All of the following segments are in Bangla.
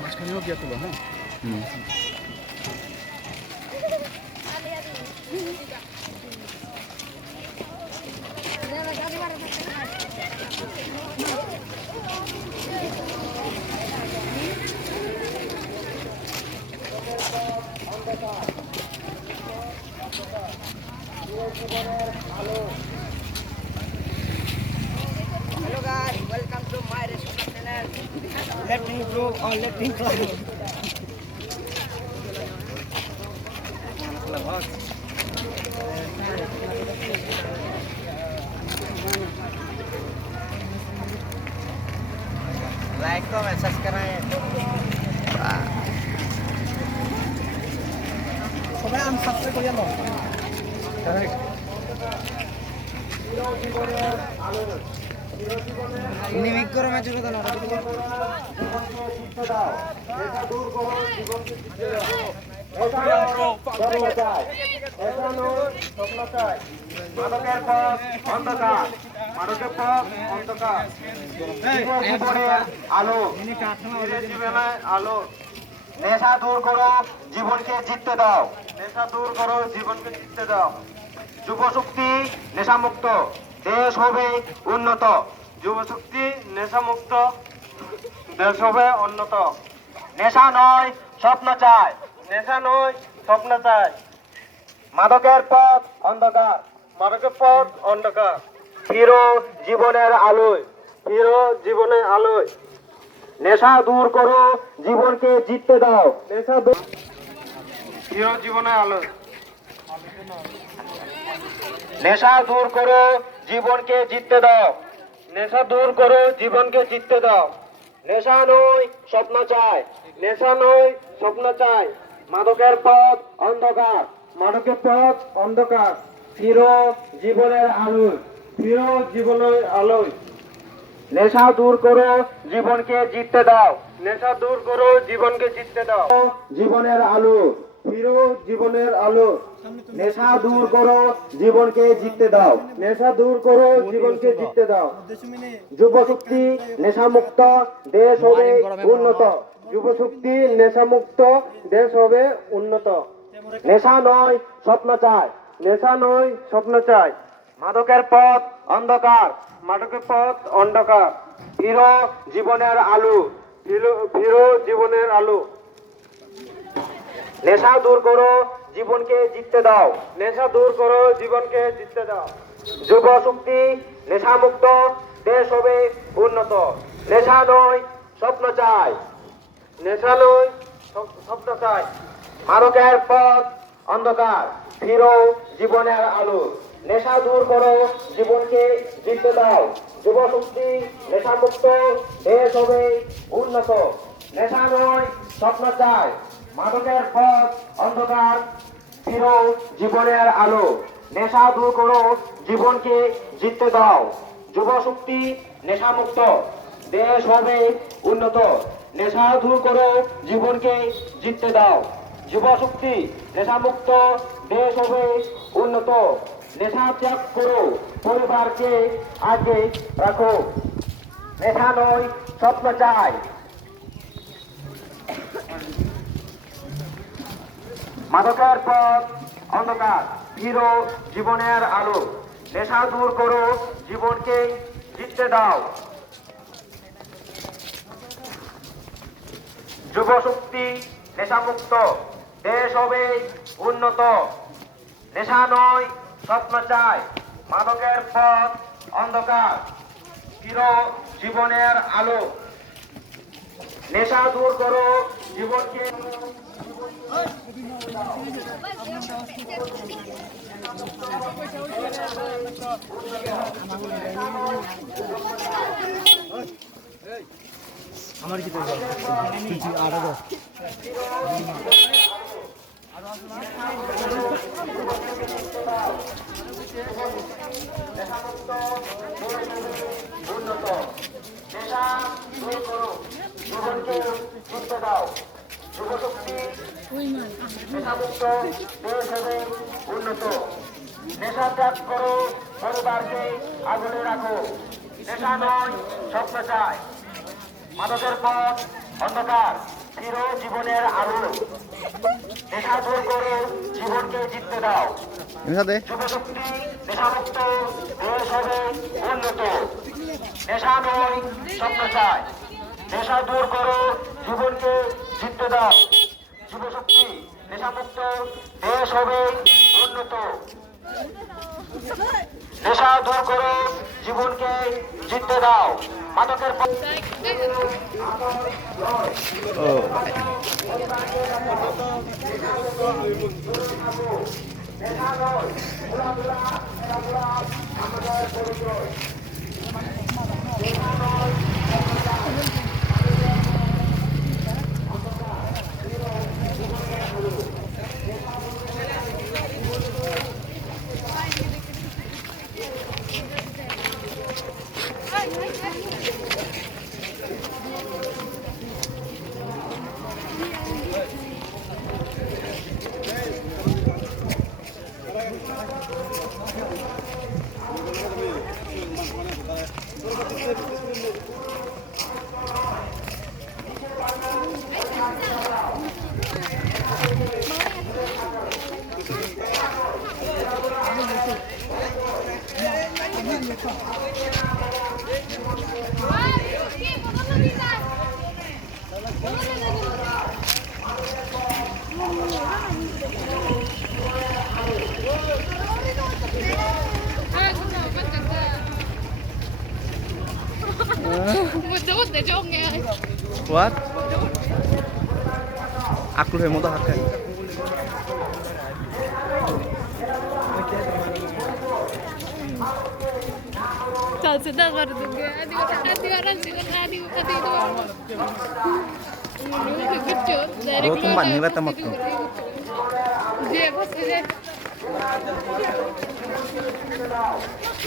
মাঝখানেও গিয়ে তুলো, হ্যাঁ। Hello guys, welcome to my restaurant channel. Let me vlog or let me vlog. Like, comment, subscribe. সবাই আমি সাবস্ক্রাইব করে নাও। নিমিক করে ম্যাচ উঠে দাও। মাদকের পথ অন্ধকার, মাদকের পথ অন্ধকার, জীবনের আলো, জীবনের আলো। নেশা দূর করো, জীবনকে জিততে দাও। নেশা দূর করো, জীবনকে জিততে দাও। যুব শক্তি নেশামুক্ত, দেশ হবে উন্নত। যুব শক্তি নেশামুক্ত, দেশ হবে উন্নত। নেশা নয় স্বপ্ন চাই, নেশা নয় স্বপ্ন চাই। মাদকের পথ অন্ধকার, মাদকের পথ অন্ধকার। ফিরো জীবনের আলোয়, ফিরো জীবনের আলোয়। নেশা দূর করো, জীবনকে জিততে দাও। নেশা দূর, ফিরো জীবনের আলোয়। নেশা দূর করো, জীবনকে জিততে দাও। নেশা দূর করো, জীবনকে জিততে দাও। নেশা নয় স্বপ্ন চাই, নেশা নয় স্বপ্ন চাই। মাদকের পথ অন্ধকার, মাদকের পথ অন্ধকার। ফিরো জীবনের আলোয়, ফিরো জীবনের আলোয়। নেশা দূর করো, জীবনকে জিততে দাও। নেশা দূর করো, জীবনকে জিততে দাও। জীবনের আলো, ফিরো জীবনের আলো। নেশা দূর করো, জীবনকে জিততে দাও। নেশা দূর করো, জীবনকে জিততে দাও। যুব শক্তি নেশামুক্ত, দেশ হবে উন্নত। যুব শক্তি নেশামুক্ত, দেশ হবে উন্নত। নেশা নয় স্বপ্ন চাই, নেশা নয় স্বপ্ন চাই। মাদকের পথ অন্ধকার, মাদকের পথ অন্ধকার। ফিরো জীবনের আলো, ফিরো জীবনের আলো। নেশা দূর করো, জীবনকে জিততে দাও। নেশা দূর করো, জীবনকে জিততে দাও। যুব শক্তি নেশামুক্ত, দেশ হবে উন্নত। নেশা নয় স্বপ্ন চাই, নেশা নয় স্বপ্ন চাই। মাদকের পথ অন্ধকার, ফিরো জীবনের আলো। নেশা দূর করো, জীবনকে জিততে দাও। যুব শক্তি নেশামুক্ত, দেশ হবে উন্নত। নেশা নয় স্বপ্ন চাই। মাদকের পথ অন্ধকার, ফিরো জীবনের আলো। নেশা দূর করো, জীবনকে জিততে দাও। যুব শক্তি নেশামুক্ত, দেশ হবে উন্নত। নেশা দূর করো, জীবনকে জিততে দাও। যুব শক্তি নেশামুক্ত, দেশ হবে উন্নত। নেশা ত্যাগ করো, পরিবারকে আগে রাখো। নেশা নয় স্বপ্ন চাই। মাদকের পথ অন্ধকার, ফিরো জীবনের আলো। নেশা দূর করো, জীবনকে জিততে দাও। যুব শক্তি নেশামুক্ত, দেশ হবে উন্নত। নেশা নয় স্বপ্ন চাই। মাদকের পথ অন্ধকার, ফিরো জীবনের আলো। নেশা দূর করো, জীবনকে আমার কি আটা দাও। উন্নত। নেশা দূর করো, জীবনকে জিততে দাও। যুব শক্তি নেশামুক্ত, দেশ হবে উন্নত। নেশা ত্যাগ করো, পরিবারকে আগলে রাখো। নেশা নয় স্বপ্ন চাই, মাদকের পথ অন্ধকার, ফিরো জীবনের আলো। নেশা দূর করো, জীবনকে জিততে দাও। যুবশক্তি নেশামুক্ত, দেশ হবে উন্নত। নেশা নয় স্বপ্ন চাই, নেশা দূর করো, জীবনকে জিততে দাও। যুবশক্তি নেশামুক্ত, দেশ হবে উন্নত। নেশা দূর করো, জীবনকে জিততে দাও। মাদকের What? Aku lebih mudah pakai. Kalau sudah baru juga, adik orang sih adik itu. Ini kecut dari Lo tuh banyak lah temen tuh. Dia pasti deh.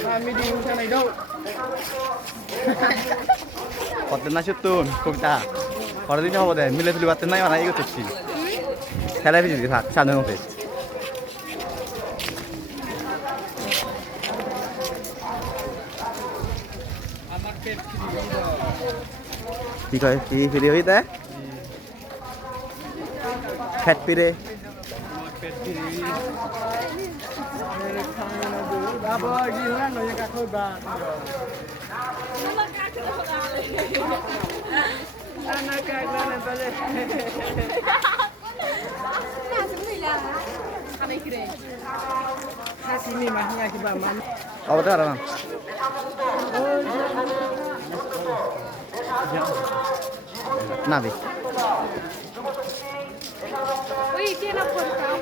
Kami di sana itu. Konten nasi tuh, kota. Kalau dia nyawa deh, milih beli baterai mana ikut sih. Televisi di sana nongkrong. কি কয় কি ফ্রি হইতে fat পিরে apa tuh orang Nabi. Wih, dia lapor kau.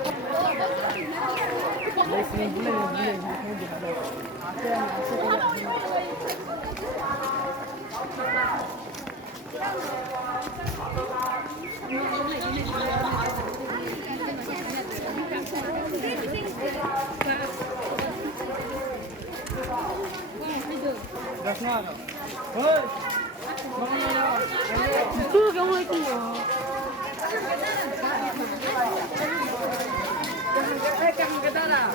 Itu kamu itu ya. Kamu kata lah.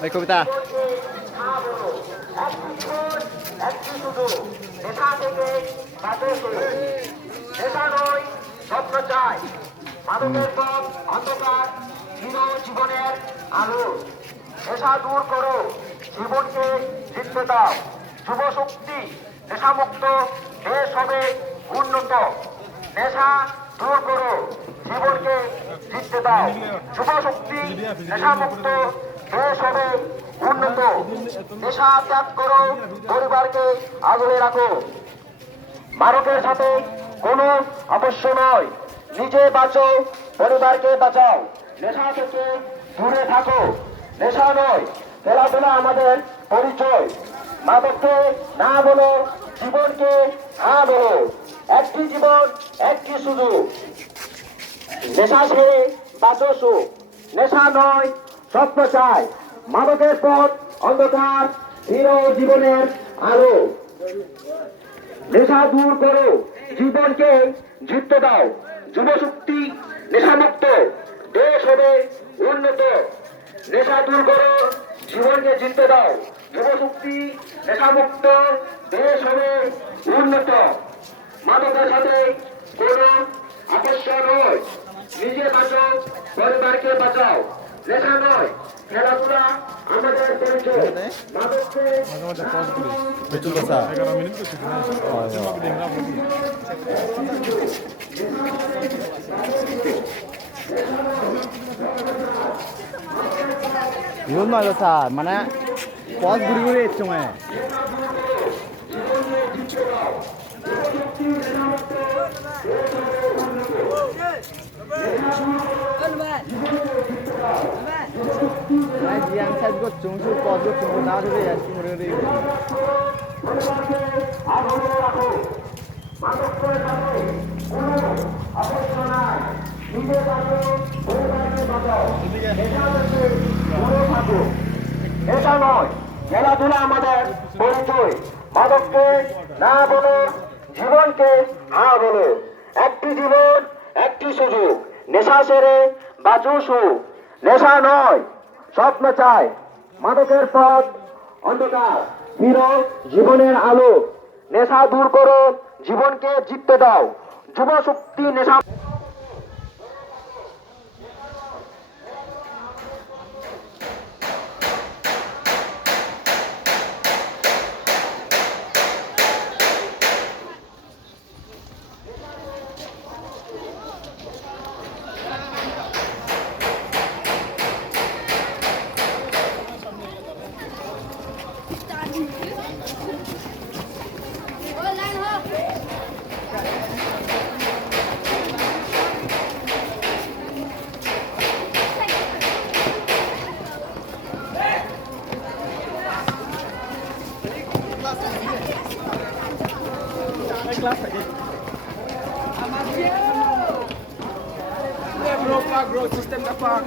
Hai Kobita. স্বপ্ন চাই, মাদকের পথ অন্ধকার, জীবনের আলো। নেশা দূর করো, জীবনকে জিততে দাও। যুব শক্তি নেশামুক্ত দেশ হবে উন্নত। নেশা দূর করো, জীবনকে জিততে দাও। যুব শক্তি নেশামুক্ত দেশ হবে উন্নত। নেশা ত্যাগ করো, পরিবারকে আগলে রাখো। মাদকের সাথে কোনো অবশ্য নয়। নিজে বাঁচো, পরিবারকে বাঁচাও। নেশা থেকে দূরে থাকো। নেশা নয়, খেলাধুলা আমাদের পরিচয়। মাদককে না বলো, জীবনকে হ্যাঁ বলো। একটি জীবন, একটি সুযোগ। নেশা ছেড়ে বাঁচো সুখ। নেশা নয়, স্বপ্ন চাই। মাদকের পথ অন্ধকার, হিরো জীবনের আলো। নেশা দূর করো, জীবনকে জিততে দাও। যুব শক্তি নেশামুক্ত দেশ হবে উন্নত। নেশা দূর করো, জীবনকে জিততে দাও। যুব শক্তি নেশামুক্ত দেশ হবে উন্নত। মাদকের সাথে কোনো আপস্য নয়। নিজে বাঁচাও, পরিবারকে বাঁচাও। নেশা নয়, খেলাধুলা আমাদের পরিচয়। মাদককে Betul bahasa. Oh, iya. Yun na sa mana pos guri-guri cuma. Yang saya juga cungsu pos juga cuma dah tu ya guri-guri. নেশা নয়, খেলাধুলা আমাদের পরিচয়। মাদককে না বলো, জীবনকে হ্যাঁ বলো। একটি জীবন, একটি সুযোগ। নেশা সেরে বাঁচো সুখ। নেশা নয়, স্বপ্ন চাই। মাদকের পথ অন্ধকার, হিরো জীবনের আলো। নেশা দূর করো, জীবনকে জিততে দাও। যুব শক্তি নেশা Grow system na park.